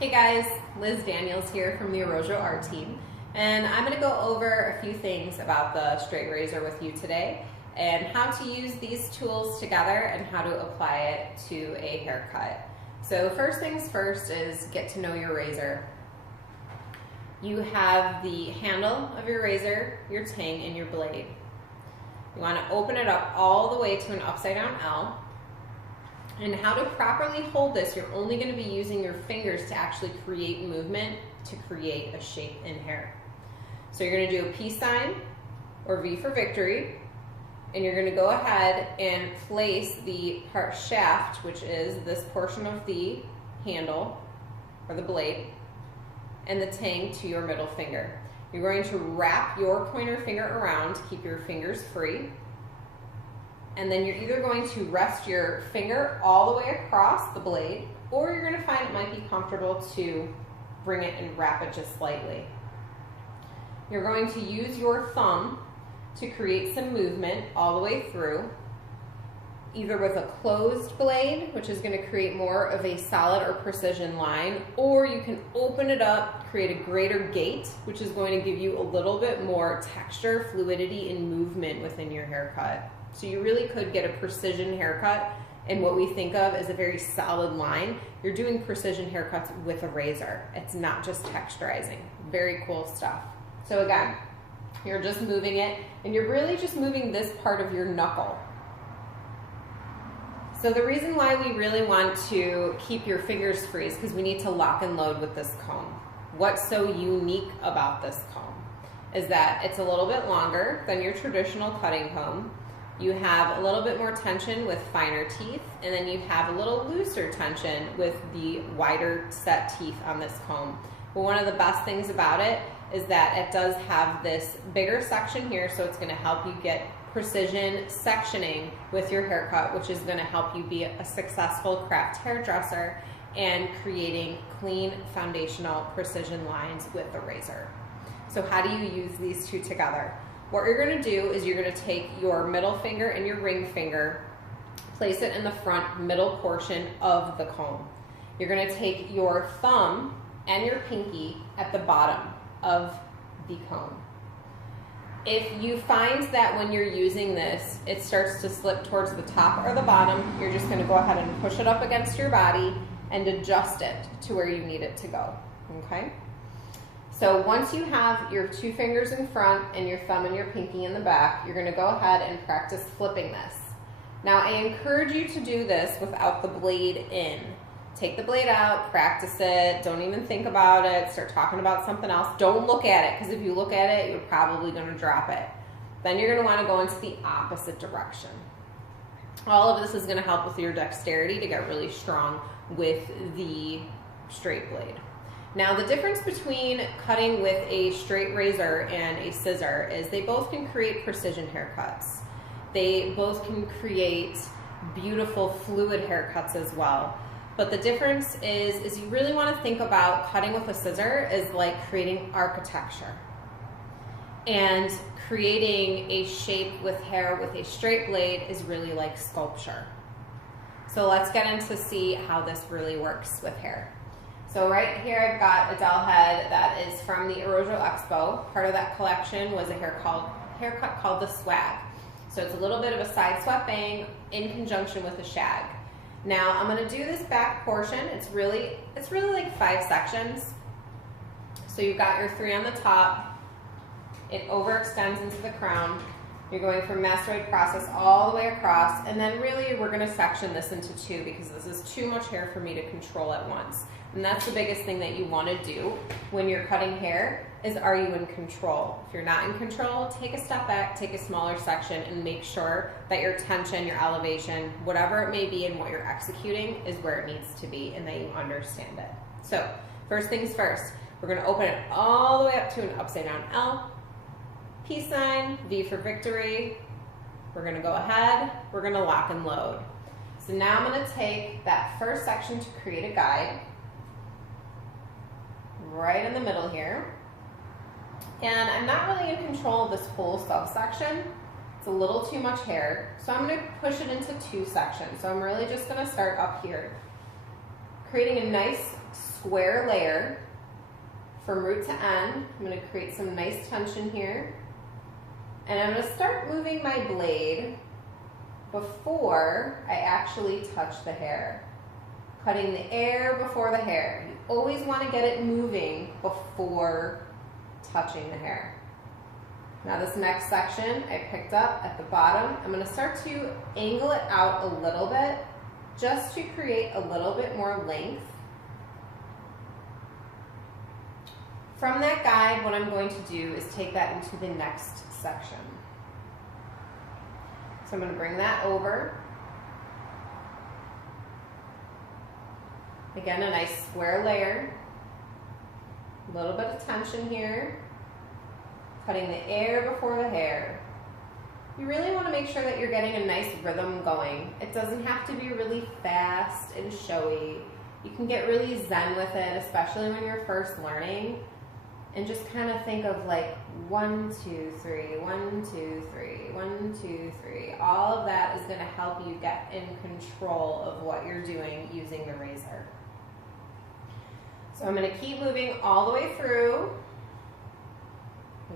Hey guys, Liz Daniels here from the Arrojo ART team, and I'm going to go over a few things about the straight razor with you today and how to use these tools together and how to apply it to a haircut. So first things first is get to know your razor. You have the handle of your razor, your tang, and your blade. You want to open it up all the way to an upside down L. And how to properly hold this, you're only going to be using your fingers to actually create movement to create a shape in hair. So you're going to do a peace sign or V for victory, and you're going to go ahead and place the part shaft, which is this portion of the handle or the blade, and the tang to your middle finger. You're going to wrap your pointer finger around to keep your fingers free. And then you're either going to rest your finger all the way across the blade, or you're going to find it might be comfortable to bring it and wrap it just slightly. You're going to use your thumb to create some movement all the way through, either with a closed blade, which is going to create more of a solid or precision line, or you can open it up, create a greater gate, which is going to give you a little bit more texture, fluidity, and movement within your haircut. So you really could get a precision haircut, and what we think of as a very solid line. You're doing precision haircuts with a razor. It's not just texturizing. Very cool stuff. So again, you're just moving it, and you're really just moving this part of your knuckle. So the reason why we really want to keep your fingers free is because we need to lock and load with this comb. What's so unique about this comb is that it's a little bit longer than your traditional cutting comb. You have a little bit more tension with finer teeth, and then you have a little looser tension with the wider set teeth on this comb. But one of the best things about it is that it does have this bigger section here, so it's going to help you get precision sectioning with your haircut, which is going to help you be a successful craft hairdresser and creating clean foundational precision lines with the razor. So how do you use these two together? What you're going to do is you're going to take your middle finger and your ring finger, place it in the front middle portion of the comb. You're going to take your thumb and your pinky at the bottom of the comb. If you find that when you're using this, it starts to slip towards the top or the bottom, you're just going to go ahead and push it up against your body and adjust it to where you need it to go, okay? So once you have your two fingers in front and your thumb and your pinky in the back, you're going to go ahead and practice flipping this. Now I encourage you to do this without the blade in. Take the blade out, practice it, don't even think about it, start talking about something else. Don't look at it, because if you look at it, you're probably going to drop it. Then you're going to want to go into the opposite direction. All of this is going to help with your dexterity to get really strong with the straight blade. Now the difference between cutting with a straight razor and a scissor is they both can create precision haircuts. They both can create beautiful fluid haircuts as well. But the difference is you really want to think about cutting with a scissor is like creating architecture. And creating a shape with hair with a straight blade is really like sculpture. So let's get into see how this really works with hair. So right here I've got a doll head that is from the Arrojo Expo. Part of that collection was a haircut called the swag. So it's a little bit of a side swept bang in conjunction with a shag. Now I'm going to do this back portion. It's really like 5 sections. So you've got your 3 on the top. It overextends into the crown. You're going from mastoid process all the way across, and then really we're going to section this into 2 because this is too much hair for me to control at once. And that's the biggest thing that you want to do when you're cutting hair is, are you in control? If you're not in control, take a step back, take a smaller section, and make sure that your tension, your elevation, whatever it may be and what you're executing is where it needs to be and that you understand it. So first things first, we're going to open it all the way up to an upside down L, peace sign, V for victory. We're going to go ahead, we're going to lock and load. So now I'm going to take that first section to create a guide right in the middle here. And I'm not really in control of this whole subsection. It's a little too much hair, so I'm going to push it into 2 sections. So I'm really just going to start up here, creating a nice square layer from root to end. I'm going to create some nice tension here. And I'm going to start moving my blade before I actually touch the hair. Cutting the air before the hair. You always want to get it moving before touching the hair. Now this next section I picked up at the bottom, I'm going to start to angle it out a little bit just to create a little bit more length. From that guide, what I'm going to do is take that into the next section. So I'm going to bring that over. Again, a nice square layer. A little bit of tension here. Cutting the air before the hair. You really want to make sure that you're getting a nice rhythm going. It doesn't have to be really fast and showy. You can get really zen with it, especially when you're first learning. And just kind of think of like 1, 2, 3, 1, 2, 3, 1, 2, 3. All of that is going to help you get in control of what you're doing using the razor. So I'm going to keep moving all the way through.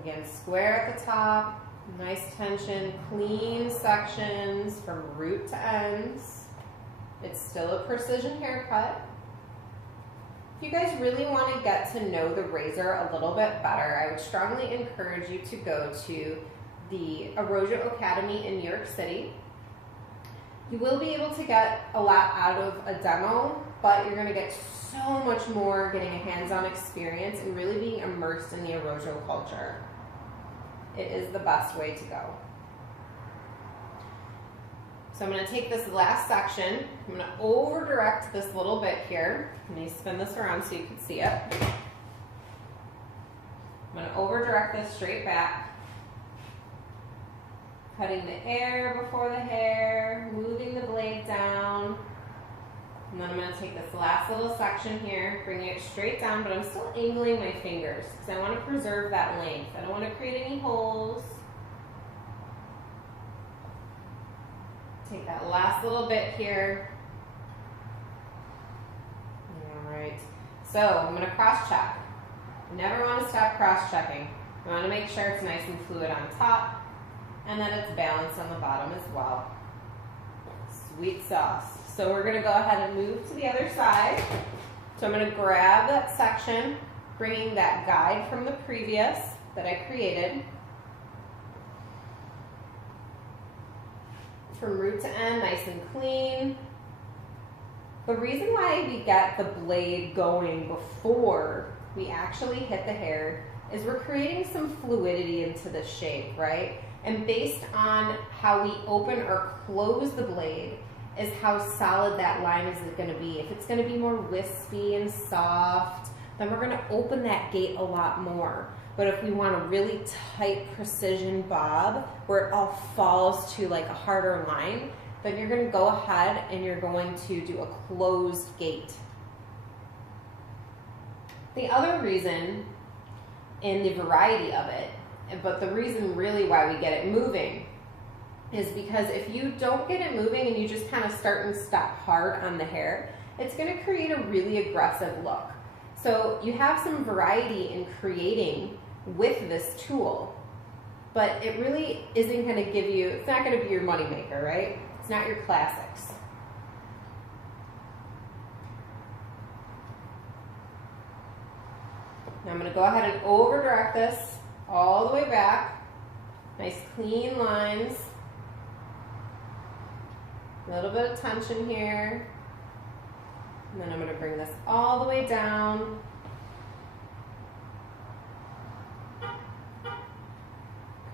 Again, square at the top, nice tension, clean sections from root to ends. It's still a precision haircut. If you guys really want to get to know the razor a little bit better, I would strongly encourage you to go to the Arrojo Academy in New York City. You will be able to get a lot out of a demo, but you're going to get so much more getting a hands-on experience and really being immersed in the Arrojo culture. It is the best way to go. So I'm going to take this last section, I'm going to over direct this little bit here. Let me spin this around so you can see it. I'm going to over direct this straight back. Cutting the air before the hair, moving the blade down. And then I'm going to take this last little section here, bringing it straight down, but I'm still angling my fingers because I want to preserve that length. I don't want to create any holes. Take that last little bit here. All right. So I'm going to cross check. You never want to stop cross checking. You want to make sure it's nice and fluid on top and that it's balanced on the bottom as well. Sweet sauce. So we're going to go ahead and move to the other side. So I'm going to grab that section, bringing that guide from the previous that I created. From root to end, nice and clean. The reason why we get the blade going before we actually hit the hair is we're creating some fluidity into the shape, right? And based on how we open or close the blade is how solid that line is going to be. If it's going to be more wispy and soft, then we're going to open that gate a lot more. But if we want a really tight precision bob where it all falls to like a harder line, then you're going to go ahead and you're going to do a closed gate. The other reason in the variety of it, but the reason really why we get it moving, is because if you don't get it moving and you just kind of start and stop hard on the hair, it's going to create a really aggressive look. So you have some variety in creating with this tool, but it really isn't going to give you, it's not going to be your money maker, right? It's not your classics. Now I'm going to go ahead and over direct this all the way back. Nice clean lines. A little bit of tension here. And then I'm going to bring this all the way down.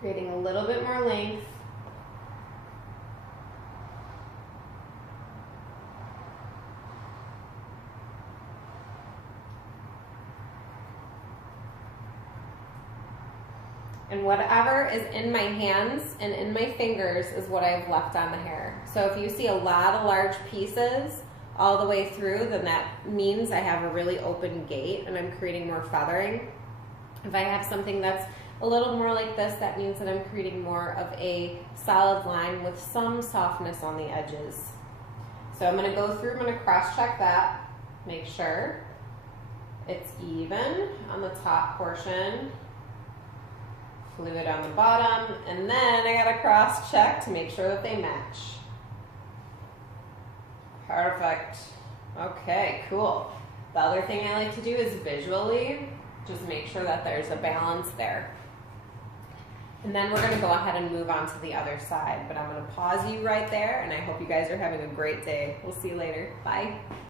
Creating a little bit more length. And whatever is in my hands and in my fingers is what I've left on the hair. So if you see a lot of large pieces all the way through, then that means I have a really open gate and I'm creating more feathering. If I have something that's a little more like this, that means that I'm creating more of a solid line with some softness on the edges. So I'm going to go through, I'm going to cross check that, make sure. It's even on the top portion, fluid on the bottom, and then I gotta cross check to make sure that they match. Perfect. Okay, cool. The other thing I like to do is visually just make sure that there's a balance there. And then we're gonna go ahead and move on to the other side, but I'm gonna pause you right there, and I hope you guys are having a great day. We'll see you later. Bye.